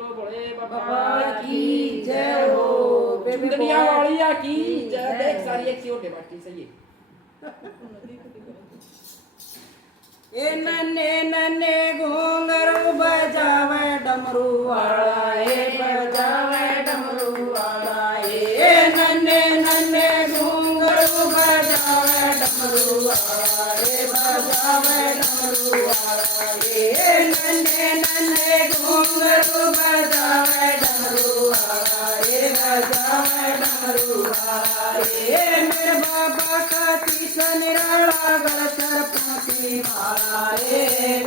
बोलो बड़े बाबा बाबा की जय हो। चुंदड़िया वालिया की जय। देख सारी एक सी होटे बाटी सही है। ए नन्हे नन्हे घूंघरू बजावे डमरू वाला, ए बजावे डमरू वाला। ए नन्हे नन्हे घूंघरू बजावे डमरू वाला, ए बजावे डमरू वाला। ए नन्हे नन्हे घूंघरू बजावे डमरू वाला, ए बजावे डमरू वाला। ए मेरे बाबा का तीसरा निराला गल सरपंची माला, ए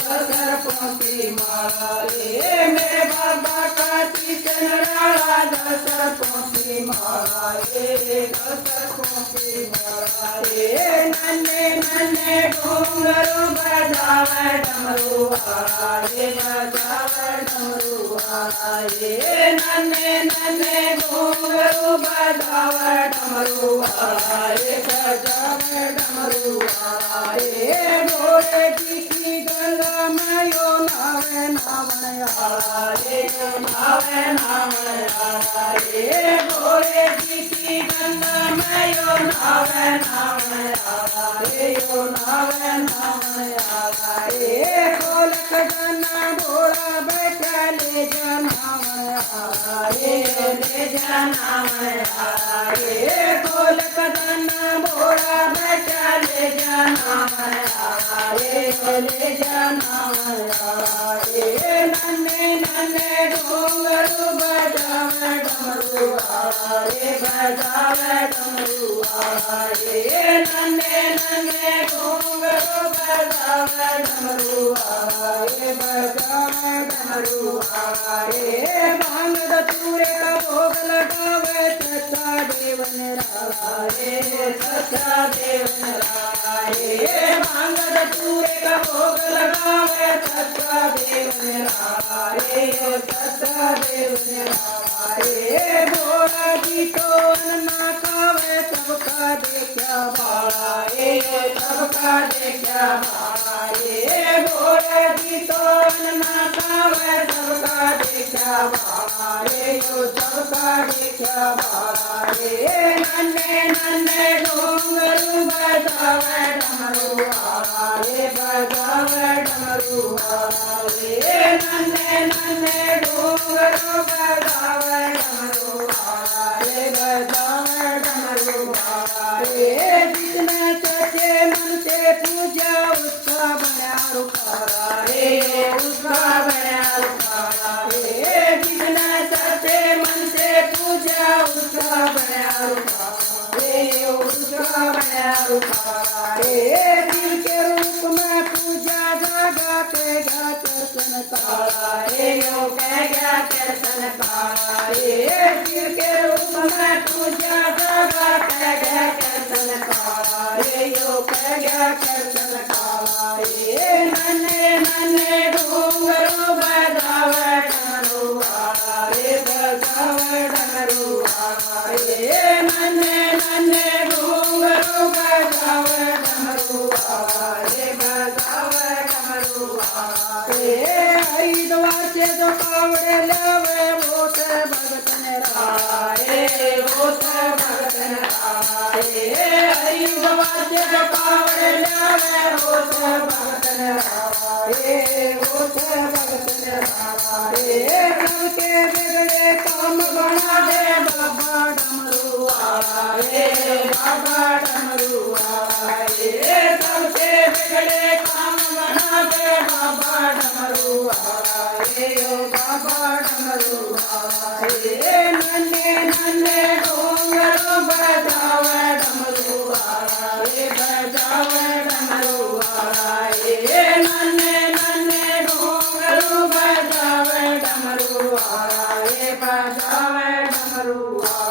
गल सरपंची माला। ए मेरे बाबा का तीसरा निराला गल सरपंची माला, ए गल सरपंची माला। ए नन्हे नन्हे घूंघरू बजावे डमरू वाला, ए बजावे डमरू वाला। ए नन्हे नन्हे घूंघरू बजावे डमरू वाला, ए बजावे डमरू वाला। ए भोले जी की गंगा में यो नावे नावन आला, ए यो नावे नावन आला। ए भोले जी की गंगा में यो नावे नावन आला, ए यो नावे नावन आला। ए ढोलक गाना भोला बैठा ले जा नावन आला, ए ले जा नावन आला। ए ढोलक गाना भोला बैठा ले जा नावन आला, ए ले जा नावन आला। ए नन्हे नन्हे घूंघरू बजावे डमरू वाला, ए बजावे डमरू वाला। ए नन्हे नन्हे घूंघरू बजावे डमरू वाला, ए बजावे डमरू वाला। ए भांग धतूरे का भोग लगावे सच्चा देव निराला, ए सच्चा देव निराला। ए भांग धतूरे का भोग लगावे सच्चा देव निराला, ए सच्चा देव निराला। ए भोला जी तो अन्ना खावे सबका देखा बाला, ए सबका देखा बाला। ए भोला जी तो अन्ना खावे सबका देखा बाला, ए सबका देखा बाला। ए नन्हे नन्हे घूंघरू बजावे डमरू वाला, ए बजावे डमरू वाला। ए नन्हे नन्हे घूंघरू बजावे डमरू वाला, ए बजावे डमरू वाला। ए जितने सच्चे मन से पूजा उसका बना रुखारा, ए उसका बना रुखारा। ए जितने सच्चे मन से पूजा उसका बना रुखारा, ए उसका बना रुखारा। ए दिल के रूप में पूजा जागा के गया दर्शन काला, ए यो कह गया दर्शन काला। ए दिल के रूप में पूजा जागा के गया दर्शन काला, ए यो कह गया दर्शन काला। ए नन्हे नन्हे घूंघरू बजावे डमरू वाला, ए बजावे डमरू वाला। ए नन्हे नन्हे घूंघरू बजावे डमरू वाला, ए बजावे डमरू वाला। ए हरिद्वार से जो कावड़े लावे वो से भगत निराला, ए वो से भगत निराला। ए हरिद्वार से जो कावड़े लावे वो से भगत निराला, ए वो से भगत निराला। ए सबके बिगड़े काम बना दे बाबा डमरू वाला, ए बाबा डमरू वाला। ए सबके बिगड़े काम बना दे बाबा डमरू वाला, ए बाबा डमरू वाला। ए नन्हे नन्हे घूंघरू बजावे डमरू वाला, ए बजावे डमरू वाला। ए नन्हे नन्हे घूंघरू बजावे डमरू वाला, ए बजावे डमरू वाला।